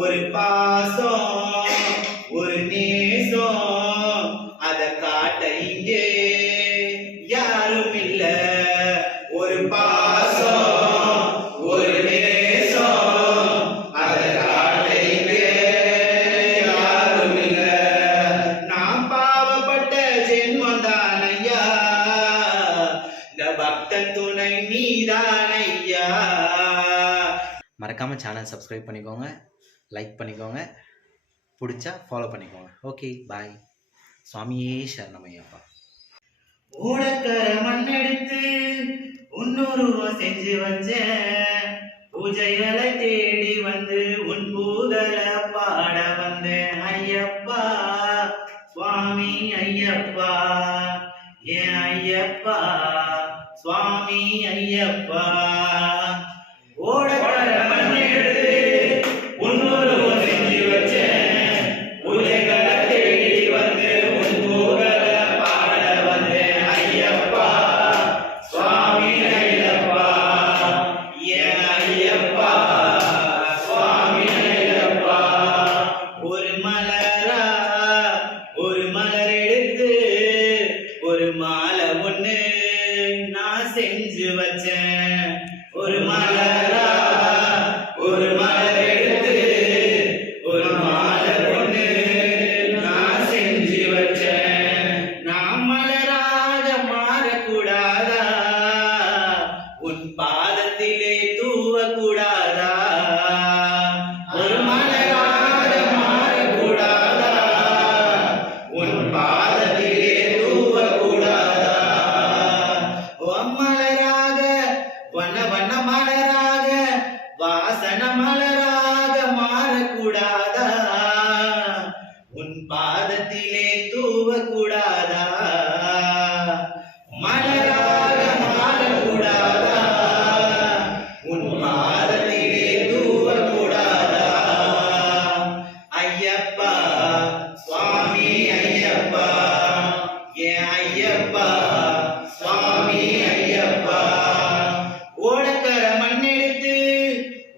ஒரு பாசம் ஒரு நேசம். அத காட்ட இங்கே யாரும் இல்ல ஒரு பாசம் ஒரு நேசம். அத காட்ட இங்கே யாரும் இல்ல நாம் பாவப்பட்ட ஜென்மம் ஐயா இந்த பக்த துணை நீதான் ஐயா மறக்காமல் சேனல் சப்ஸ்கிரைப் பண்ணிக்கோங்க. லைக் பண்ணிக்கோங்க. பிடிச்சா ஃபாலோ பண்ணிக்கோங்க. ஓகே பாய் சுவாமியே சரணமையப்பா. ஊடக்கர மண்ணெடுத்து உன்னுருவம் செஞ்சு வச்ச. பூஜைகளை தேடி வந்து உன் பூதலை பாட வந்தேன் ஐயப்பா. சுவாமி ஐயப்பா ஏன் ஐயப்பா? சுவாமி ஐயப்பா. వాసనమల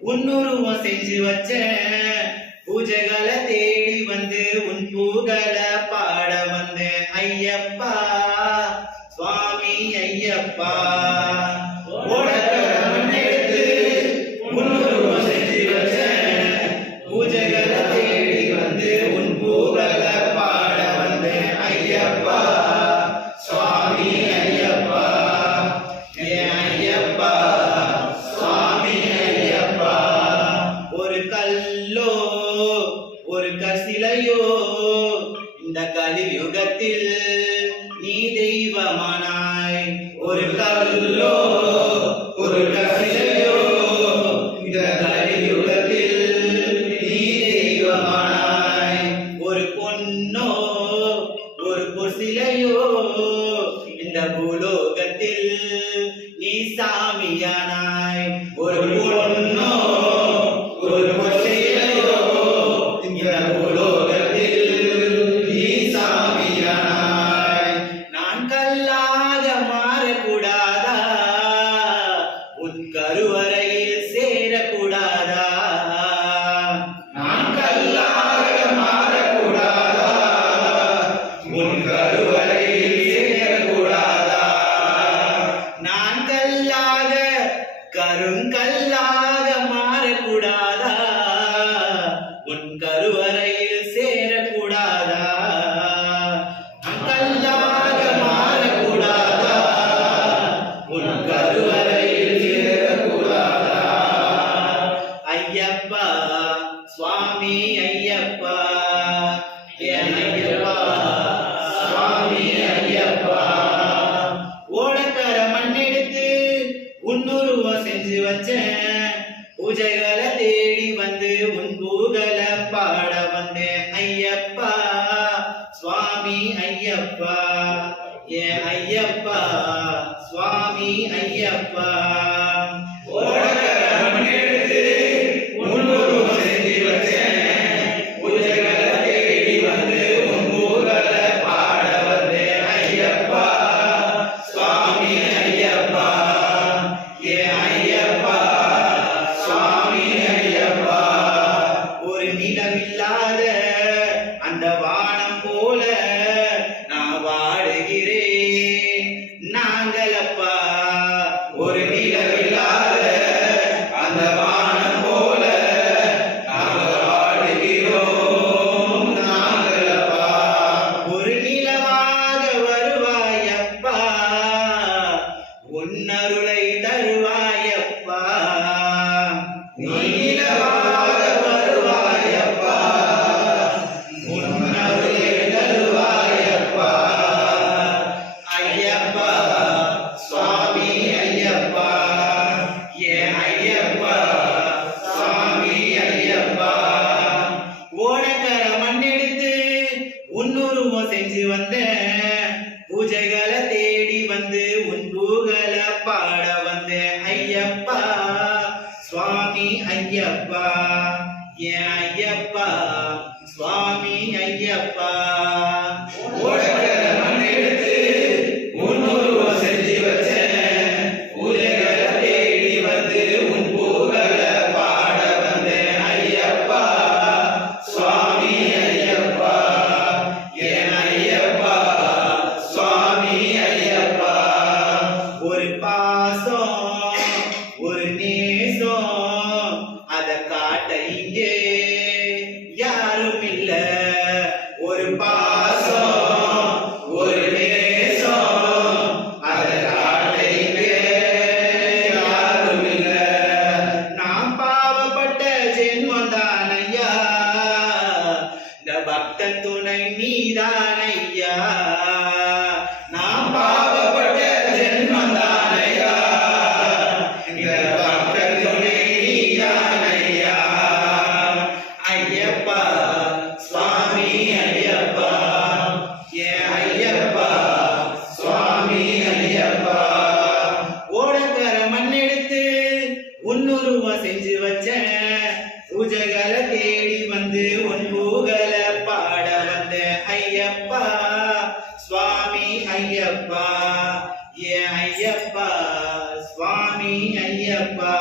உன்னுருவம் செஞ்சு வச்சேன் பூஜைகளை தேடி வந்து உன் பூகளை பாட வந்தேன் ஐயப்பா. சுவாமி ஐயப்பா. சாமியானாய் ஒரு பொன்னோ ஒரு கல்லாக கருங்கல்லாக மாறக்கூடாதா? செஞ்சு வச்சேன் பூஜைகளை தேடி வந்து உன் பூகளை பாட வந்தேன் ஐயப்பா சுவாமி ஐயப்பா. ஏ ஐயப்பா சுவாமி ஐயப்பா. நாங்களப்பா ஒரு நிகழ் வந்து உன் புகழ பாட வந்த ஐயப்பா. சுவாமி ஐயப்பா என் ஐயப்பா? ஐயப்பா ஏ ஐயப்பா சுவாமி ஐயப்பா.